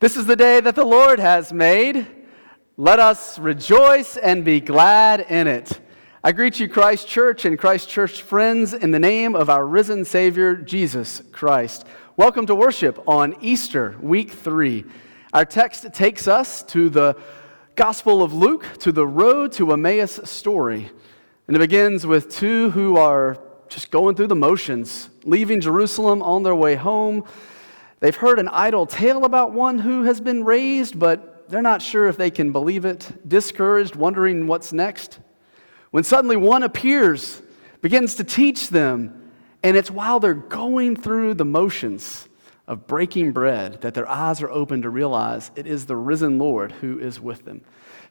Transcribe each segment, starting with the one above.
This is the day that the Lord has made. Let us rejoice and be glad in it. I greet you, Christ Church and Christ Church friends, in the name of our risen Savior, Jesus Christ. Welcome to worship on Easter, week 3. Our text takes us to the Gospel of Luke, to the road to Emmaus story. And it begins with two who are just going through the motions, leaving Jerusalem on their way home. They've heard an idle tale about one who has been raised, but they're not sure if they can believe it, discouraged, wondering what's next. When suddenly one appears, begins to teach them, and it's while they're going through the motions of breaking bread that their eyes are open to realize it is the risen Lord who is with them.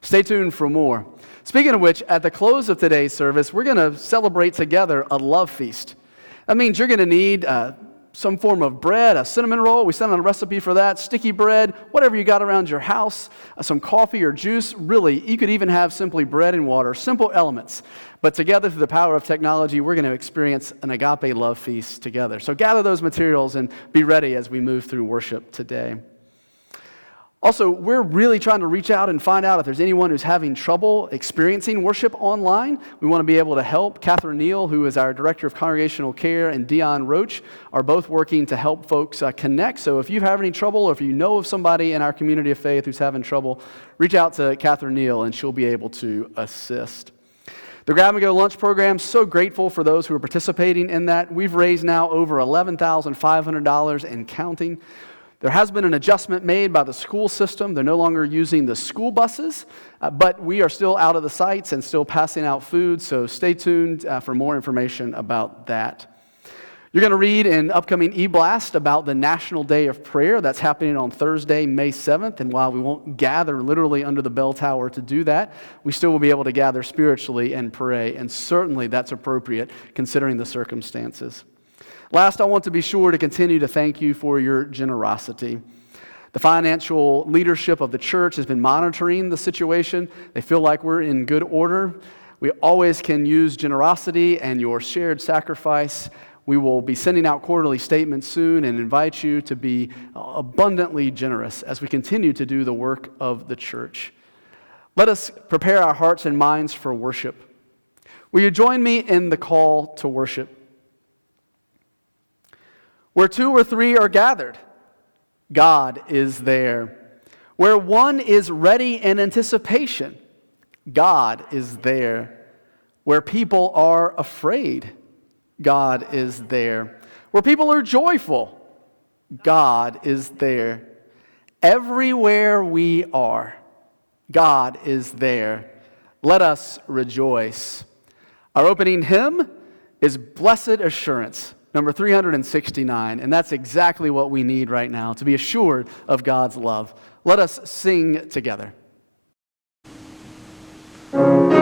Stay tuned for more. Speaking of which, at the close of today's service, we're going to celebrate together a love feast. That means you're going to need some form of bread, a cinnamon roll. We sent out a recipe for that, sticky bread, whatever you got around your house, some coffee or juice. Really, you could even have simply bread and water, simple elements. But together, through the power of technology, we're going to experience an agape love feast together. So gather those materials and be ready as we move through worship today. Also, we're really trying to reach out and find out if there's anyone who's having trouble experiencing worship online. We want to be able to help. Catherine Neal, who is our Director of Congregational Care, and Dion Roach are both working to help folks connect. So if you have any trouble or if you know of somebody in our community of faith who's having trouble, reach out to Catherine Neal and she'll be able to assist. The Grab and Go lunch program, so grateful for those who are participating in that. We've raised now over $11,500 and counting. There has been an adjustment made by the school system. They're no longer using the school buses, but we are still out of the sites and still passing out food, so stay tuned for more information about that. You're going to read in upcoming e-blast about the National Day of Prayer. That's happening on Thursday, May 7th, and while we won't gather literally under the bell tower to do that, we still will be able to gather spiritually and pray, and certainly that's appropriate considering the circumstances. Last, I want to be sure to continue to thank you for your generosity. The financial leadership of the church has been monitoring the situation. They feel like we're in good order. We always can use generosity and your shared sacrifice. We will be sending out quarterly statements soon and invite you to be abundantly generous as we continue to do the work of the church. Let us prepare our hearts and minds for worship. Will you join me in the call to worship? Where 2 or 3 are gathered, God is there. Where one is ready in anticipation, God is there. Where people are afraid, God is there. Where people are joyful, God is there. Everywhere we are, God is there. Let us rejoice. Our opening hymn is Blessed Assurance, number 369, and that's exactly what we need right now, to be assured of God's love. Let us sing together. Praise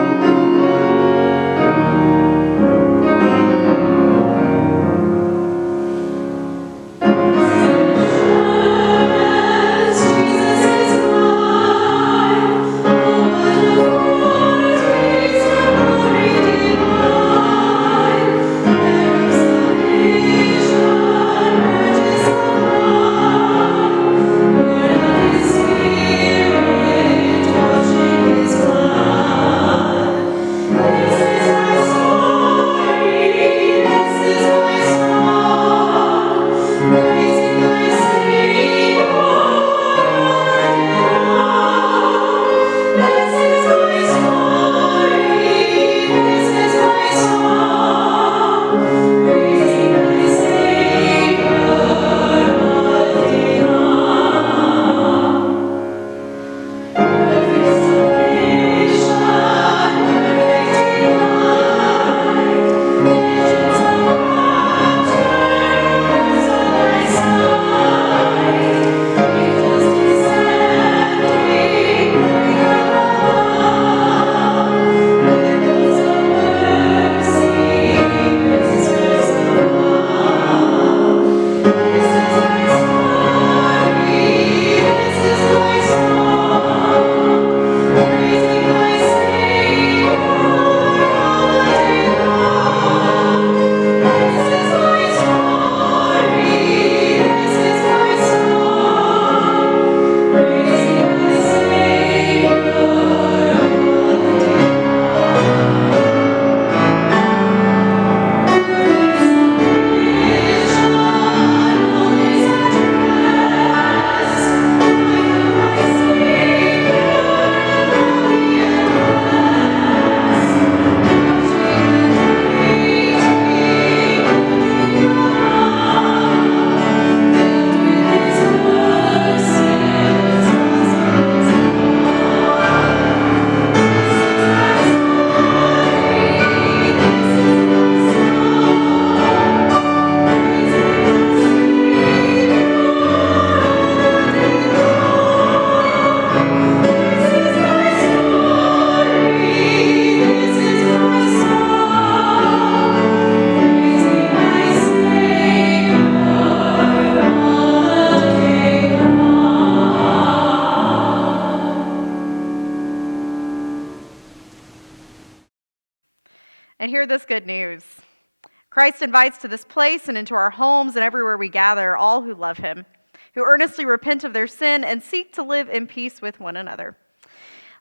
And hear this good news. Christ invites to this place and into our homes and everywhere we gather all who love him, who earnestly repent of their sin and seek to live in peace with one another.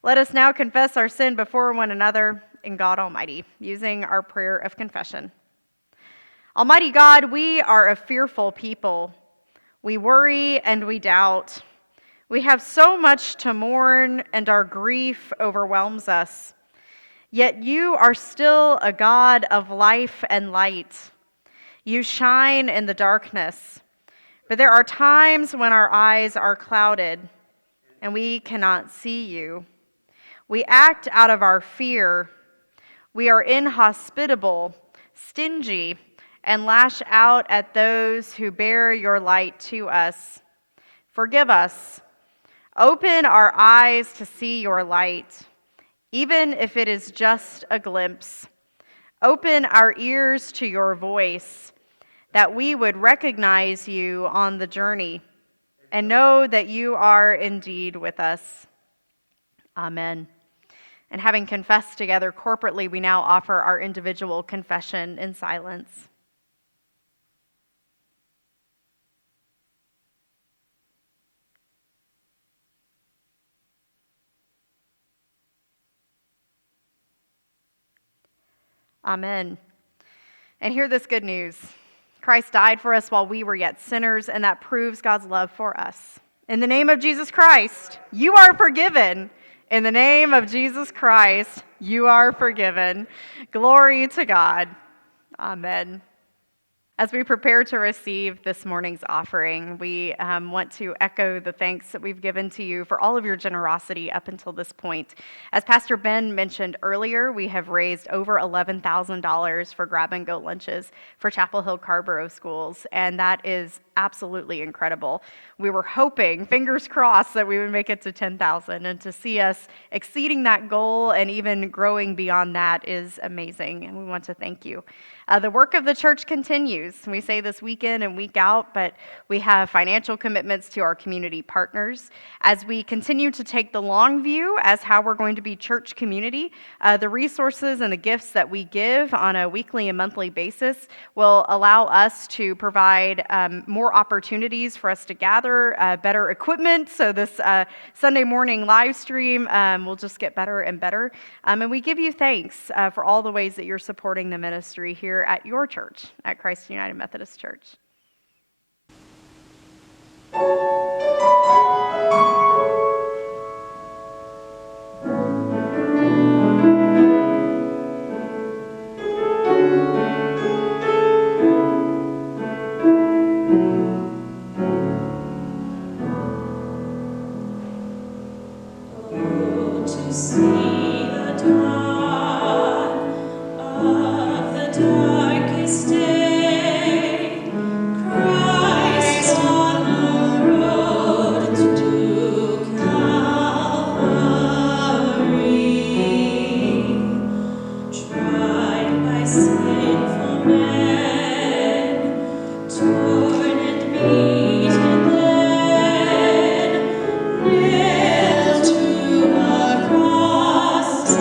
Let us now confess our sin before one another in God Almighty, using our prayer of confession. Almighty God, we are a fearful people. We worry and we doubt. We have so much to mourn, and our grief overwhelms us. Yet you are still a God of life and light. You shine in the darkness. But there are times when our eyes are clouded and we cannot see you. We act out of our fear. We are inhospitable, stingy, and lash out at those who bear your light to us. Forgive us. Open our eyes to see your light, even if it is just a glimpse. Open our ears to your voice, that we would recognize you on the journey and know that you are indeed with us. Amen. And having confessed together corporately, we now offer our individual confession in silence. Amen. And hear this good news. Christ died for us while we were yet sinners, and that proves God's love for us. In the name of Jesus Christ, you are forgiven. In the name of Jesus Christ, you are forgiven. Glory to God. Amen. As we prepare to receive this morning's offering, we want to echo the thanks that we've given to you for all of your generosity up until this point. As Pastor Ben mentioned earlier, we have raised over $11,000 for grab-and-go lunches for Chapel Hill Carborough schools, and that is absolutely incredible. We were hoping, fingers crossed, that we would make it to 10,000, and to see us exceeding that goal and even growing beyond that is amazing, and we want to thank you. The work of the church continues. We say this week in and week out, but we have financial commitments to our community partners. As we continue to take the long view as how we're going to be church community, the resources and the gifts that we give on a weekly and monthly basis will allow us to provide more opportunities for us to gather, better equipment, so this Sunday morning live stream will just get better and better. And we give you thanks for all the ways that you're supporting the ministry here at your church, at Christ United Methodist Church. Nailed to a cross.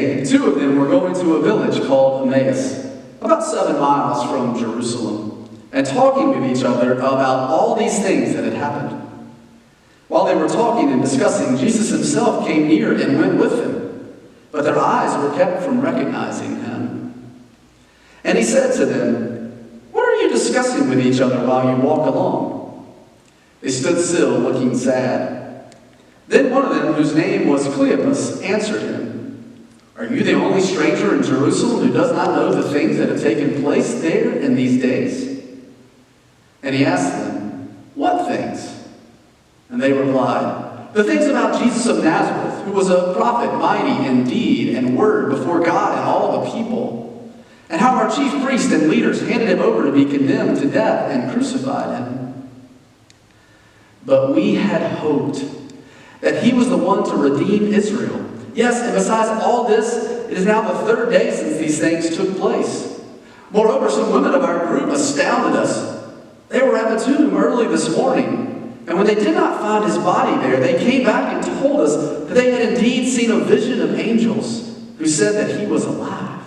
day, two of them were going to a village called Emmaus, about 7 miles from Jerusalem, and talking with each other about all these things that had happened. While they were talking and discussing, Jesus himself came near and went with them, but their eyes were kept from recognizing him. And he said to them, "What are you discussing with each other while you walk along?" They stood still, looking sad. Then one of them, whose name was Cleopas, answered him, "Are you the only stranger in Jerusalem who does not know the things that have taken place there in these days?" And he asked them, "What things?" And they replied, "The things about Jesus of Nazareth, who was a prophet, mighty in deed and word before God and all the people, and how our chief priests and leaders handed him over to be condemned to death and crucified him. But we had hoped that he was the one to redeem Israel. Yes, and besides all this, it is now the third day since these things took place. Moreover, some women of our group astounded us. They were at the tomb early this morning, and when they did not find his body there, they came back and told us that they had indeed seen a vision of angels who said that he was alive.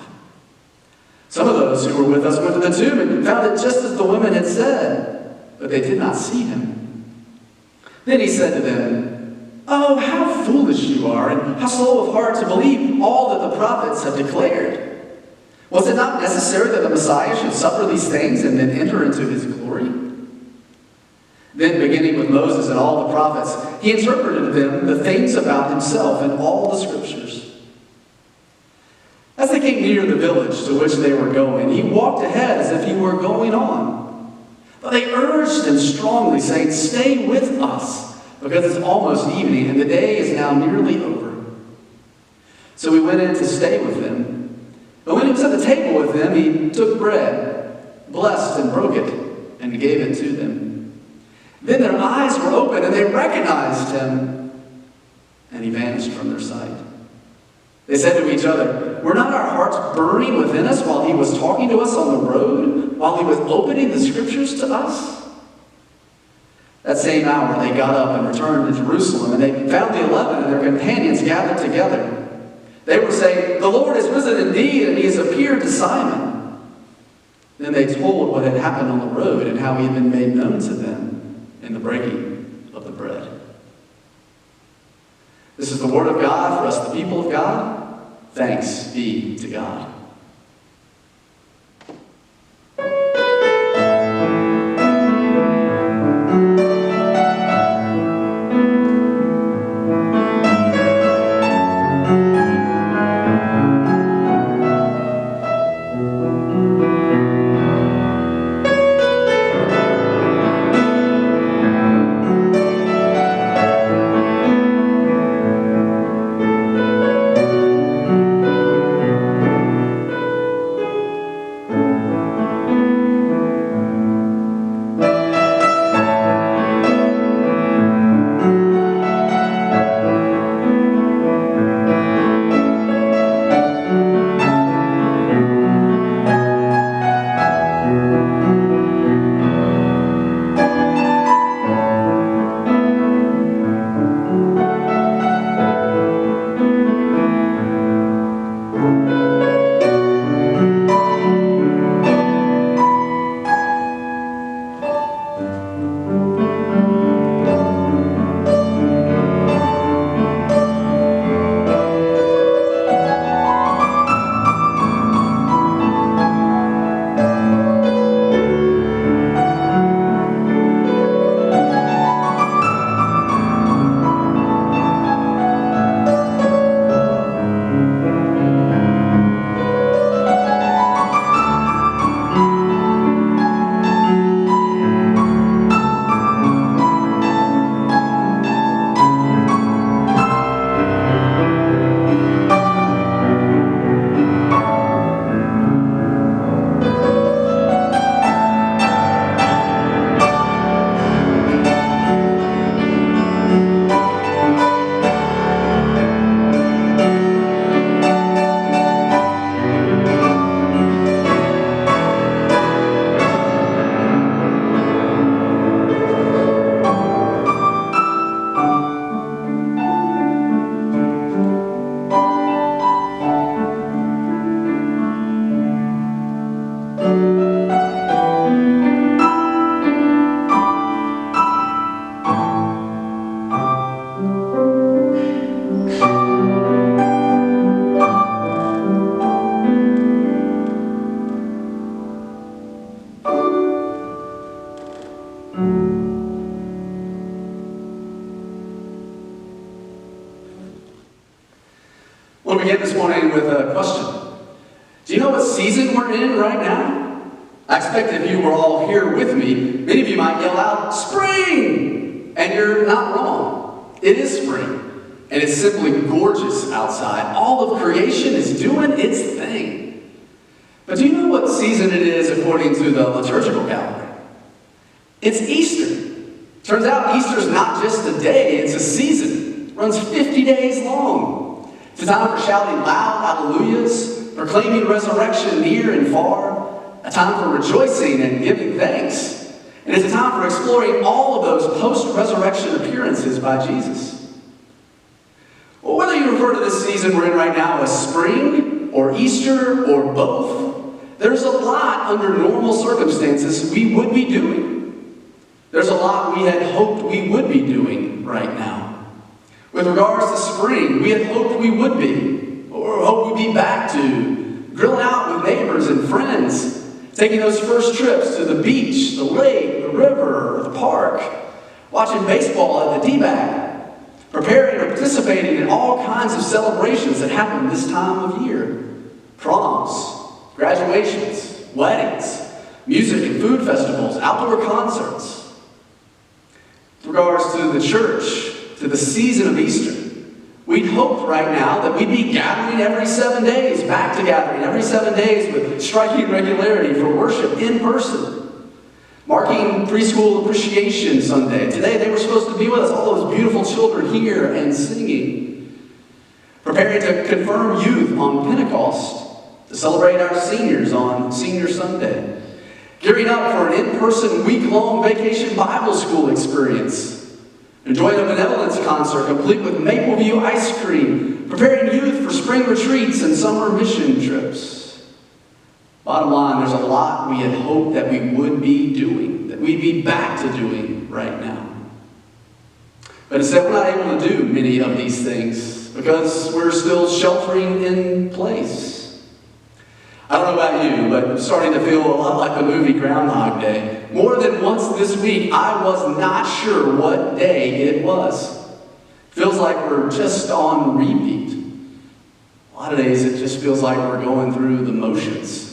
Some of those who were with us went to the tomb and found it just as the women had said, but they did not see him." Then he said to them, "Oh, how foolish you are, and how slow of heart to believe all that the prophets have declared. Was it not necessary that the Messiah should suffer these things and then enter into his glory?" Then, beginning with Moses and all the prophets, he interpreted to them the things about himself in all the scriptures. As they came near the village to which they were going, he walked ahead as if he were going on. But they urged him strongly, saying, "Stay with us, because it's almost evening, and the day is now nearly over." So he went in to stay with them. But when he was at the table with them, he took bread, blessed and broke it, and gave it to them. Then their eyes were opened, and they recognized him, and he vanished from their sight. They said to each other, "Were not our hearts burning within us while he was talking to us on the road, while he was opening the scriptures to us?" That same hour they got up and returned to Jerusalem, and they found the 11 and their companions gathered together. They were saying, "The Lord is risen indeed, and he has appeared to Simon." Then they told what had happened on the road and how he had been made known to them in the breaking of the bread. This is the word of God for us, the people of God. Thanks be to God. Do you know what season we're in right now? I expect if you were all here with me, many of you might yell out, "Spring!" And you're not wrong. It is spring. And it's simply gorgeous outside. All of creation is doing its thing. But do you know what season it is according to the liturgical calendar? It's Easter. Turns out Easter's not just a day, it's a season. It runs 50 days long. It's a time for shouting loud hallelujahs, proclaiming resurrection near and far, a time for rejoicing and giving thanks. And it's a time for exploring all of those post-resurrection appearances by Jesus. Well, whether you refer to this season we're in right now as spring or Easter or both, there's a lot under normal circumstances we would be doing. There's a lot we had hoped we would be doing right now. With regards to spring, we had hoped we would be, or hoped we'd be back to grilling out with neighbors and friends, taking those first trips to the beach, the lake, the river, or the park, watching baseball at the D-bag, preparing or participating in all kinds of celebrations that happen this time of year. Proms, graduations, weddings, music and food festivals, outdoor concerts. With regards to the church, to the season of Easter, we'd hoped right now that we'd be gathering every 7 days, back to gathering every 7 days with striking regularity for worship in person. Marking Preschool Appreciation Sunday. Today they were supposed to be with us, all those beautiful children here and singing. Preparing to confirm youth on Pentecost, to celebrate our seniors on Senior Sunday. Gearing up for an in-person week-long vacation Bible school experience. Enjoying a benevolence concert complete with Mapleview ice cream. Preparing youth for spring retreats and summer mission trips. Bottom line, there's a lot we had hoped that we would be doing, that we'd be back to doing right now. But instead, we're not able to do many of these things because we're still sheltering in place. I don't know about you, but I'm starting to feel a lot like the movie Groundhog Day. More than once this week, I was not sure what day it was. Feels like we're just on repeat. A lot of days it just feels like we're going through the motions.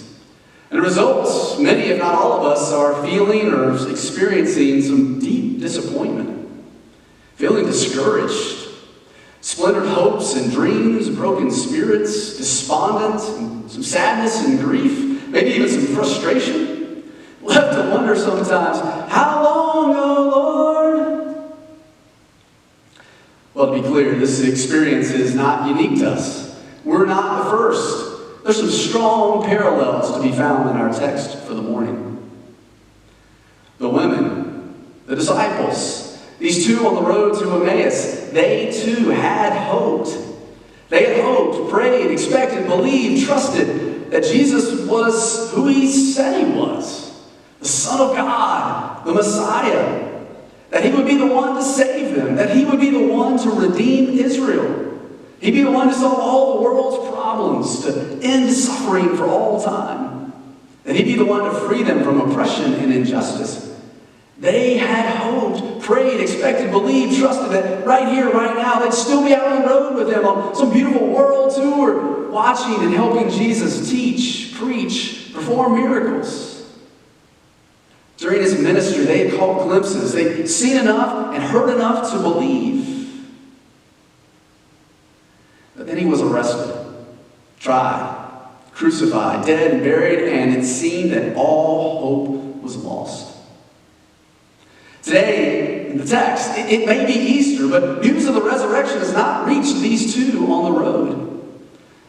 And the results, many if not all of us, are feeling or experiencing some deep disappointment. Feeling discouraged. Splintered hopes and dreams, broken spirits, despondent, and some sadness and grief, maybe even some frustration. Left to wonder sometimes, how long, oh Lord? Well, to be clear, this experience is not unique to us. We're not the first. There's some strong parallels to be found in our text for the morning. The women, the disciples, these two on the road to Emmaus, they too had hoped. They had hoped, prayed, expected, believed, trusted that Jesus was who he said he was. The Son of God, the Messiah. That he would be the one to save them. That he would be the one to redeem Israel. He'd be the one to solve all the world's problems, to end suffering for all time. That he'd be the one to free them from oppression and injustice. They had hoped, prayed, expected, believed, trusted that right here, right now, they'd still be out on the road with him on some beautiful world tour, watching and helping Jesus teach, preach, perform miracles. During his ministry, they had caught glimpses. They'd seen enough and heard enough to believe. But then he was arrested, tried, crucified, dead and buried, and it seemed that all hope was lost. Today, in the text, it may be Easter, but news of the resurrection has not reached these two on the road.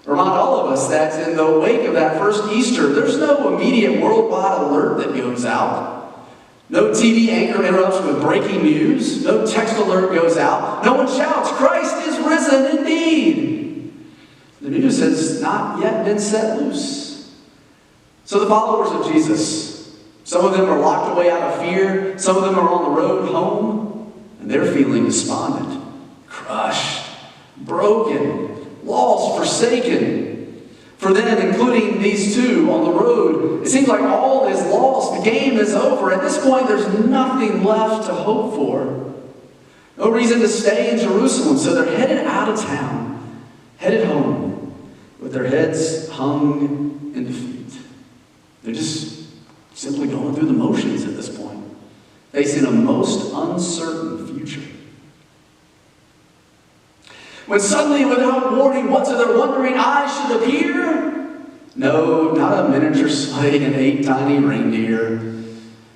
Remind all of us that in the wake of that first Easter, there's no immediate worldwide alert that goes out. No TV anchor interrupts with breaking news. No text alert goes out. No one shouts, "Christ is risen indeed." The news has not yet been set loose. So the followers of Jesus, some of them are locked away out of fear. Some of them are on the road home, and they're feeling despondent, crushed, broken, lost, forsaken. For them, including these two on the road, it seems like all is lost. The game is over. At this point, there's nothing left to hope for. No reason to stay in Jerusalem, so they're headed out of town, headed home, with with their heads hung in defeat. They're just simply going through the motions at this point, facing a most uncertain future. When suddenly, without warning, what to their wondering eyes should appear? No, not a miniature sleigh and 8 tiny reindeer.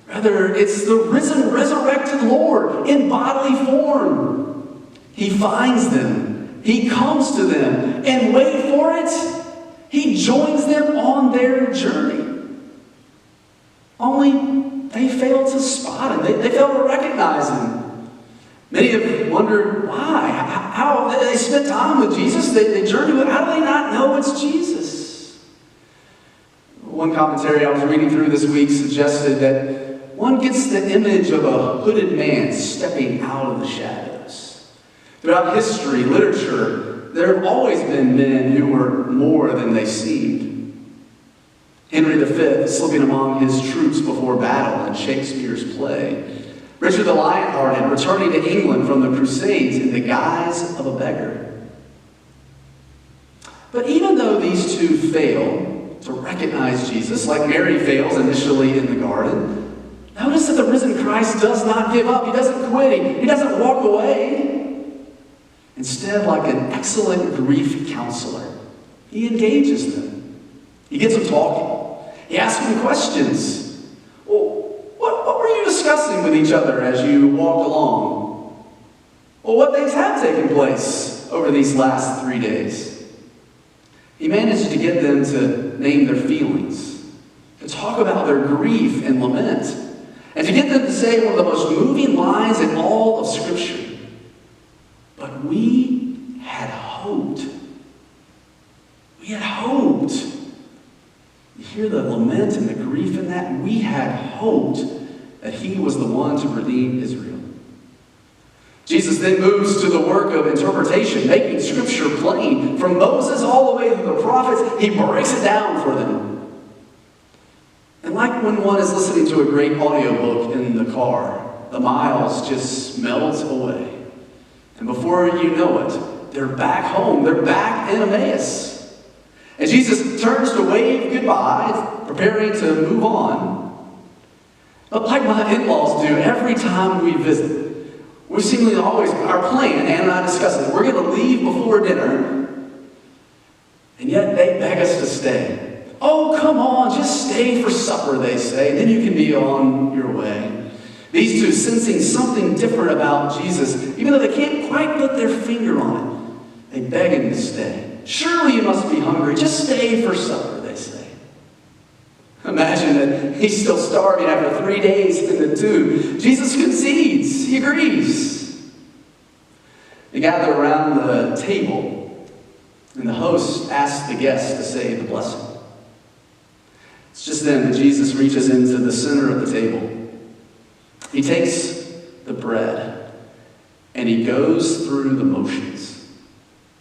Rather, it's the risen, resurrected Lord in bodily form. He finds them. He comes to them. And wait for it, he joins them on their journey. Only they fail to spot him. They fail to recognize him. Many have wondered why. How they spent time with Jesus. They journeyed with him. How do they not know it's Jesus? One commentary I was reading through this week suggested that one gets the image of a hooded man stepping out of the shadows. Throughout history, literature, there have always been men who were more than they seemed. Henry V slipping among his troops before battle in Shakespeare's play. Richard the Lionhearted returning to England from the Crusades in the guise of a beggar. But even though these two fail to recognize Jesus, like Mary fails initially in the garden, notice that the risen Christ does not give up. He doesn't quit. He doesn't walk away. Instead, like an excellent grief counselor, he engages them. He gets them talking. He asks them questions. What were you discussing with each other as you walked along? Well, what things have taken place over these last 3 days? He managed to get them to name their feelings, to talk about their grief and lament, and to get them to say one of the most moving lines in all of Scripture. But we had hoped. We had hoped. You hear the lament and the grief in that? We had hoped that he was the one to redeem Israel. Jesus then moves to the work of interpretation, making Scripture plain. From Moses all the way to the prophets, he breaks it down for them. And like when one is listening to a great audiobook in the car, the miles just melt away. And before you know it, they're back home. They're back in Emmaus. And Jesus turns to wave goodbye, preparing to move on. But like my in-laws do every time we visit, we seemingly always, our plan, Ann and I discuss it, we're going to leave before dinner, and yet they beg us to stay. Oh, come on, just stay for supper, they say, and then you can be on your way. These two sensing something different about Jesus, even though they can't quite put their finger on it, they beg him to stay. Surely you must be hungry. Just stay for supper, they say. Imagine that he's still starving after 3 days in the tomb. Jesus concedes. He agrees. They gather around the table, and the host asks the guests to say the blessing. It's just then that Jesus reaches into the center of the table. He takes the bread, and he goes through the motions.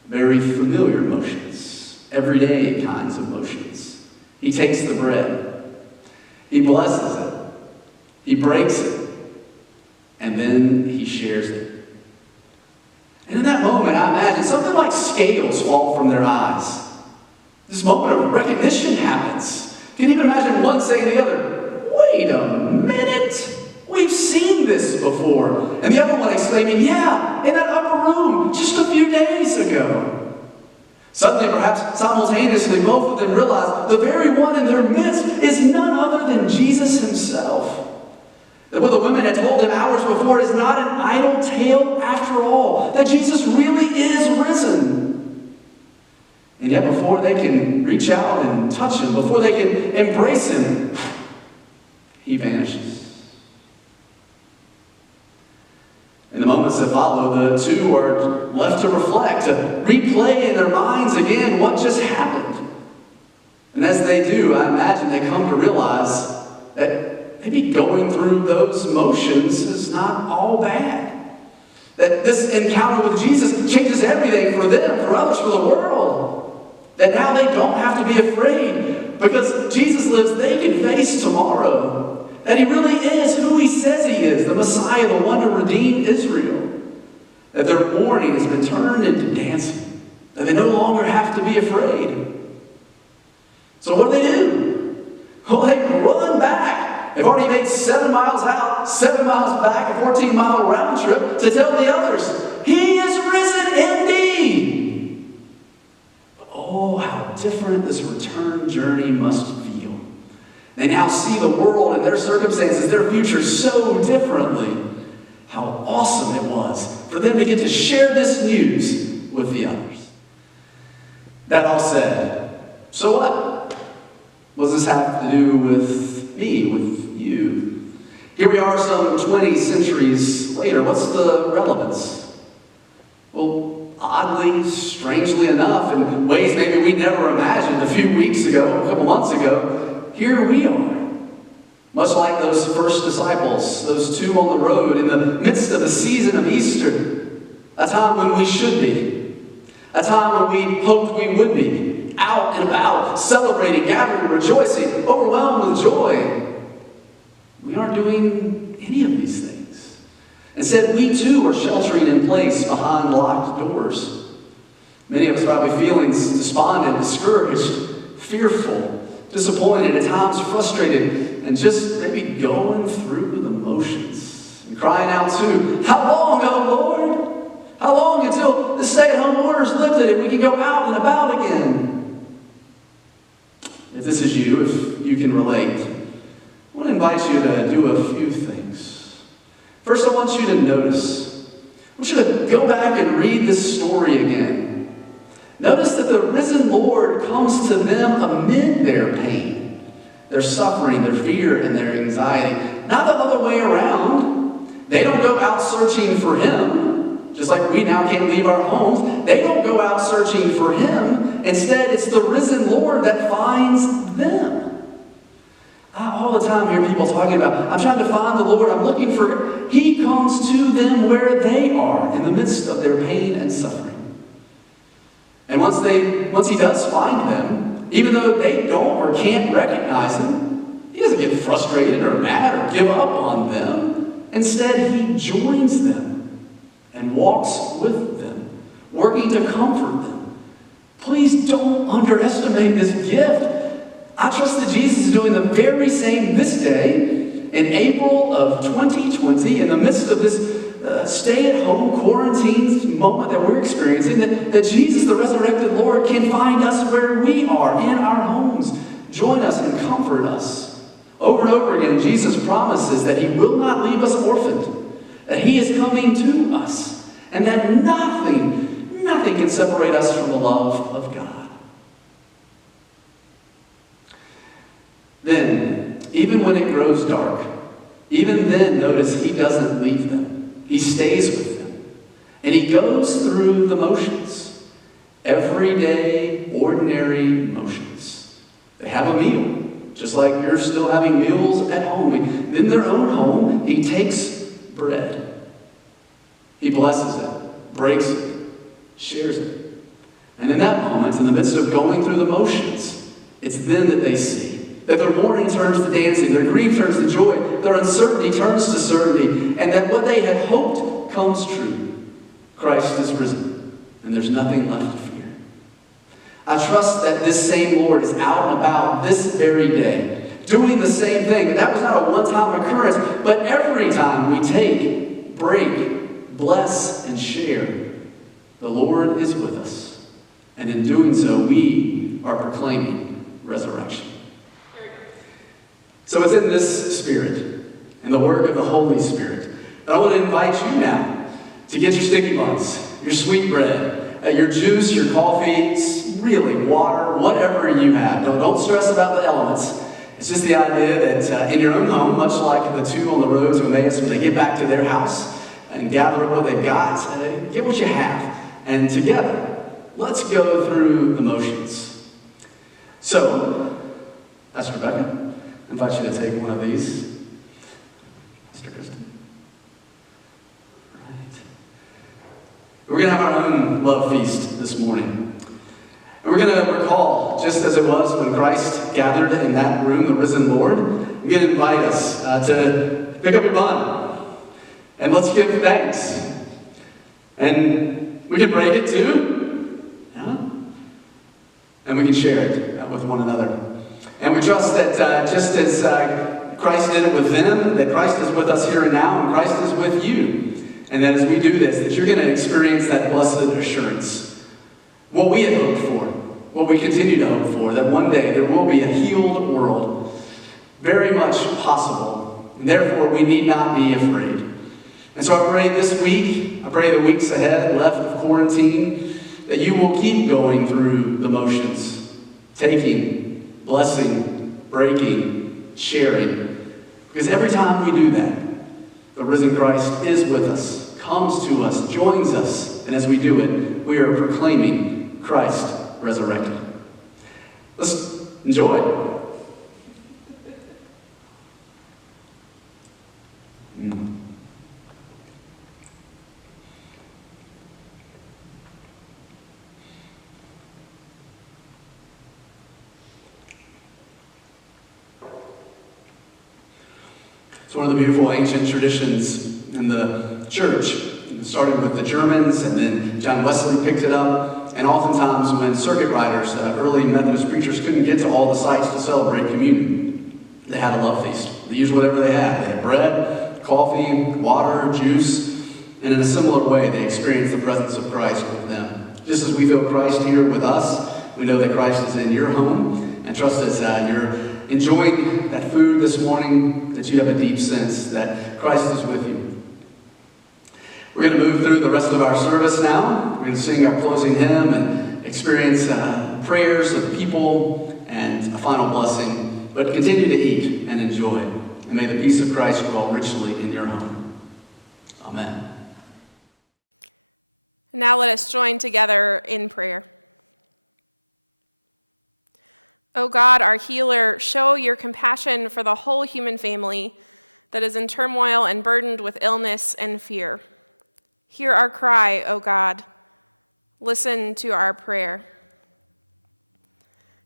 Very familiar motions, everyday kinds of motions. He takes the bread, he blesses it, he breaks it, and then he shares it. And in that moment, I imagine something like scales fall from their eyes. This moment of recognition happens. Can you even imagine one saying to the other, "Wait a minute, we've seen this before." And the other one exclaiming, "Yeah, in that upper room just a few days ago." Suddenly, perhaps simultaneously, both of them realize the very one in their midst is none other than Jesus himself. That what the women had told them hours before is not an idle tale after all. That Jesus really is risen. And yet before they can reach out and touch him, before they can embrace him, he vanishes. In the moments that follow, the two are left to reflect, to replay in their minds again what just happened. And as they do, I imagine they come to realize that maybe going through those motions is not all bad. That this encounter with Jesus changes everything for them, for others, for the world. That now they don't have to be afraid because Jesus lives, they can face tomorrow. That he really is who he says he is, the Messiah, the one to redeem Israel. That their mourning has been turned into dancing. That they no longer have to be afraid. So what do? Well, they run back. They've already made 7 miles out, 7 miles back, a 14-mile round trip to tell the others, He is risen indeed. But oh, how different this return journey must feel. They now see the world and their circumstances, their future so differently. How awesome it was for them to get to share this news with the others. That all said, so what? What does this have to do with me, with you? Here we are some 20 centuries later. What's the relevance? Well, oddly, strangely enough, in ways maybe we never imagined a few weeks ago, a couple months ago, here we are. Much like those first disciples, those two on the road in the midst of the season of Easter, a time when we should be, a time when we hoped we would be, out and about, celebrating, gathering, rejoicing, overwhelmed with joy. We aren't doing any of these things. Instead, we too are sheltering in place behind locked doors. Many of us probably feeling despondent, discouraged, fearful, disappointed, at times frustrated, and just maybe going through the motions and crying out too, how long, oh Lord? How long until the stay-at-home order is lifted and we can go out and about again? If this is you, if you can relate, I want to invite you to do a few things. First, I want you to notice. I want you to go back and read this story again. Notice that the risen Lord comes to them amid their pain, their suffering, their fear, and their anxiety. Not the other way around. They don't go out searching for Him, just like we now can't leave our homes. They don't go out searching for Him. Instead, it's the risen Lord that finds them. I all the time hear people talking about, I'm trying to find the Lord, I'm looking for. He comes to them where they are in the midst of their pain and suffering. And once He does find them, even though they don't or can't recognize Him, He doesn't get frustrated or mad or give up on them. Instead, He joins them and walks with them, working to comfort them. Please don't underestimate this gift. I trust that Jesus is doing the very same this day in April of 2020, in the midst of this stay-at-home quarantine moment that we're experiencing, that Jesus, the resurrected Lord, can find us where we are, in our homes, join us and comfort us. Over and over again, Jesus promises that He will not leave us orphaned, that He is coming to us, and that nothing can separate us from the love of God. Then, even when it grows dark, even then, notice He doesn't leave them. He stays with them. And He goes through the motions. Everyday, ordinary motions. They have a meal, just like you're still having meals at home. In their own home, He takes bread. He blesses it, breaks it, shares it. And in that moment, in the midst of going through the motions, it's then that they see that their mourning turns to dancing, their grief turns to joy, their uncertainty turns to certainty, and that what they had hoped comes true. Christ is risen, and there's nothing left to fear. I trust that this same Lord is out and about this very day, doing the same thing. That was not a one-time occurrence, but every time we take, break, bless, and share, the Lord is with us. And in doing so, we are proclaiming resurrection. So it's in this spirit and the work of the Holy Spirit that I want to invite you now to get your sticky buns, your sweet bread, your juice, your coffee, really water, whatever you have. Don't stress about the elements. It's just the idea that in your own home, much like the two on the road to Emmaus, when they get back to their house and gather up what they've got, get what you have. And together, let's go through the motions. So, that's Rebecca. I invite you to take one of these. Mr. Kristen. Right. We're going to have our own love feast this morning. And we're going to recall, just as it was when Christ gathered in that room, the risen Lord, I'm going to invite us to pick up your bun. And let's give thanks. And we can break it too. Yeah? And we can share it with one another. trust that just as Christ did it with them, that Christ is with us here and now, and Christ is with you. And that as we do this, that you're going to experience that blessed assurance. What we had hoped for, what we continue to hope for, that one day there will be a healed world. Very much possible. And therefore, we need not be afraid. And so I pray this week, I pray the weeks ahead left of quarantine, that you will keep going through the motions, taking, blessing, breaking, sharing. Because every time we do that, the risen Christ is with us, comes to us, joins us, and as we do it, we are proclaiming Christ resurrected. Let's enjoy. It's one of the beautiful ancient traditions in the church. It started with the Germans, and then John Wesley picked it up. And oftentimes when circuit riders, early Methodist preachers, couldn't get to all the sites to celebrate communion, they had a love feast. They used whatever they had. They had bread, coffee, water, juice, and in a similar way, they experienced the presence of Christ with them. Just as we feel Christ here with us, we know that Christ is in your home, and trust as you're enjoying that food this morning, that you have a deep sense that Christ is with you. We're going to move through the rest of our service now. We're going to sing our closing hymn and experience prayers of people and a final blessing. But continue to eat and enjoy. And may the peace of Christ dwell richly in your home. Amen. Now let us join together in prayer. O God, our healer, show your compassion for the whole human family that is in turmoil and burdened with illness and fear. Hear our cry, O God. Listen to our prayer.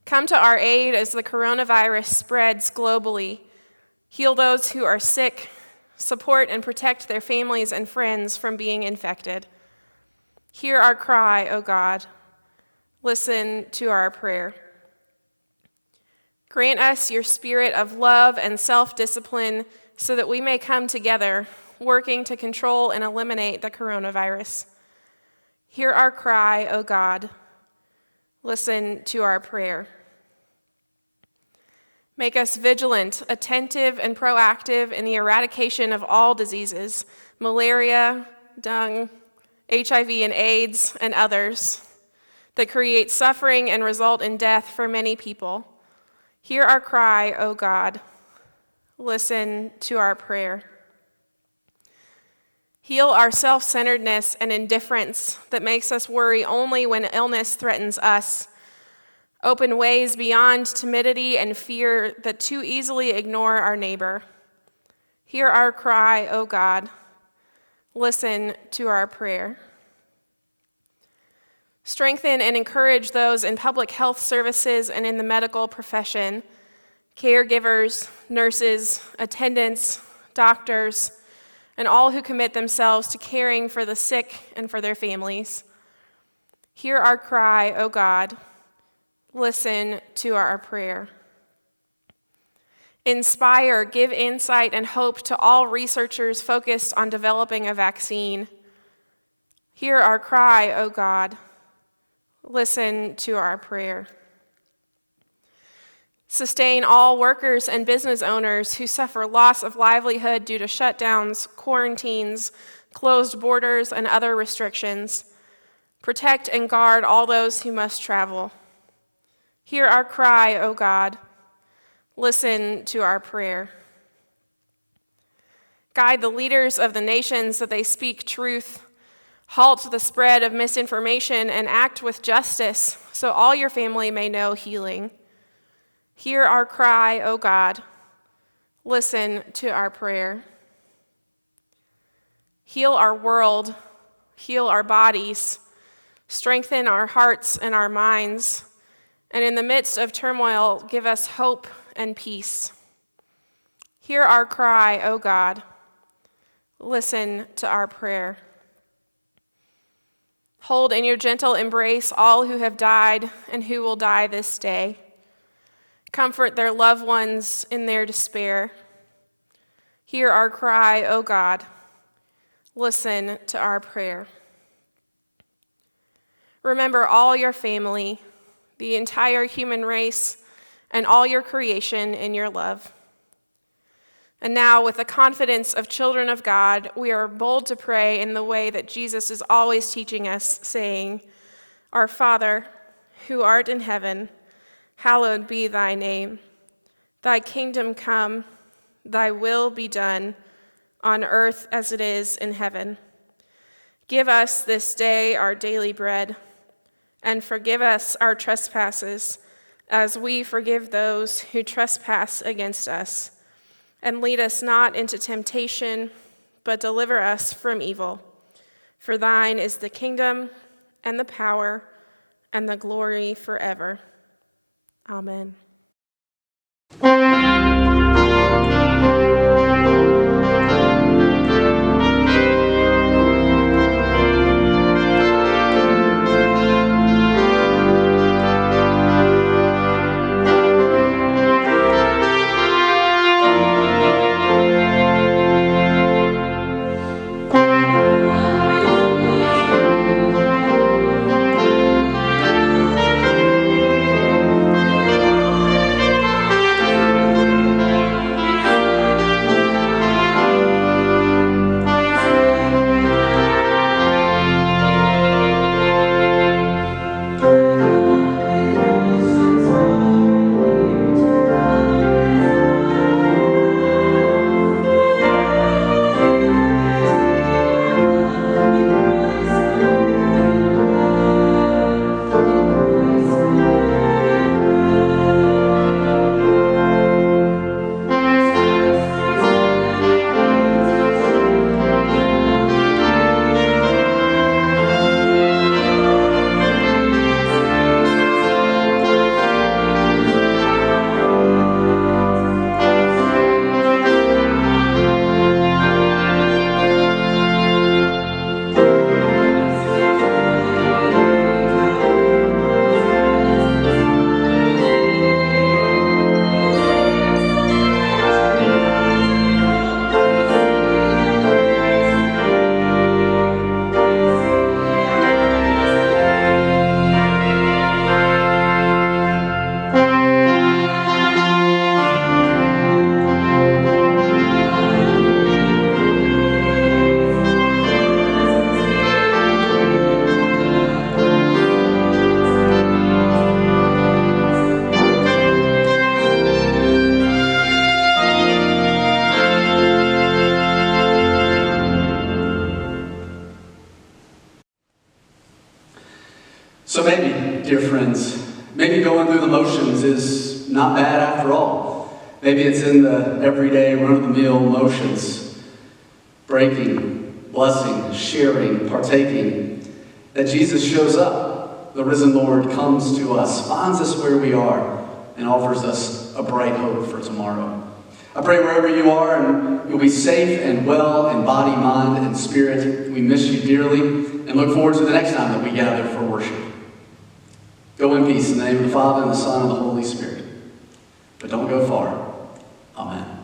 Come to our aid as the coronavirus spreads globally. Heal those who are sick, support and protect their families and friends from being infected. Hear our cry, O God. Listen to our prayer. Grant us your spirit of love and self-discipline so that we may come together, working to control and eliminate the coronavirus. Hear our cry, O God. Listen to our prayer. Make us vigilant, attentive, and proactive in the eradication of all diseases, malaria, dengue, HIV and AIDS, and others, that create suffering and result in death for many people. Hear our cry, O God. Listen to our prayer. Heal our self-centeredness and indifference that makes us worry only when illness threatens us. Open ways beyond timidity and fear that too easily ignore our neighbor. Hear our cry, O God. Listen to our prayer. Strengthen and encourage those in public health services and in the medical profession, caregivers, nurses, attendants, doctors, and all who commit themselves to caring for the sick and for their families. Hear our cry, O God. Listen to our prayer. Inspire, give insight and hope to all researchers focused on developing a vaccine. Hear our cry, O God. Listen to our prayer. Sustain all workers and business owners who suffer loss of livelihood due to shutdowns, quarantines, closed borders, and other restrictions. Protect and guard all those who must travel. Hear our cry, O God. Listen to our prayer. Guide the leaders of the nations that they speak truth. Halt the spread of misinformation and act with justice so all your family may know healing. Hear our cry, O God. Listen to our prayer. Heal our world, heal our bodies, strengthen our hearts and our minds, and in the midst of turmoil, give us hope and peace. Hear our cry, O God. Listen to our prayer. Hold in your gentle embrace all who have died and who will die this day. Comfort their loved ones in their despair. Hear our cry, O God. Listen to our prayer. Remember all your family, the entire human race, and all your creation in your love. And now, with the confidence of children of God, we are bold to pray in the way that Jesus is always teaching us, saying, Our Father, who art in heaven, hallowed be thy name. Thy kingdom come, thy will be done, on earth as it is in heaven. Give us this day our daily bread, and forgive us our trespasses, as we forgive those who trespass against us. And lead us not into temptation, but deliver us from evil. For thine is the kingdom, and the power, and the glory forever. Amen. So maybe, dear friends, maybe going through the motions is not bad after all. Maybe it's in the everyday run-of-the-mill motions, breaking, blessing, sharing, partaking, that Jesus shows up. The risen Lord comes to us, finds us where we are, and offers us a bright hope for tomorrow. I pray wherever you are, and you'll be safe and well in body, mind, and spirit. We miss you dearly, and look forward to the next time that we gather for worship. Go in peace in the name of the Father, and the Son, and the Holy Spirit. But don't go far. Amen.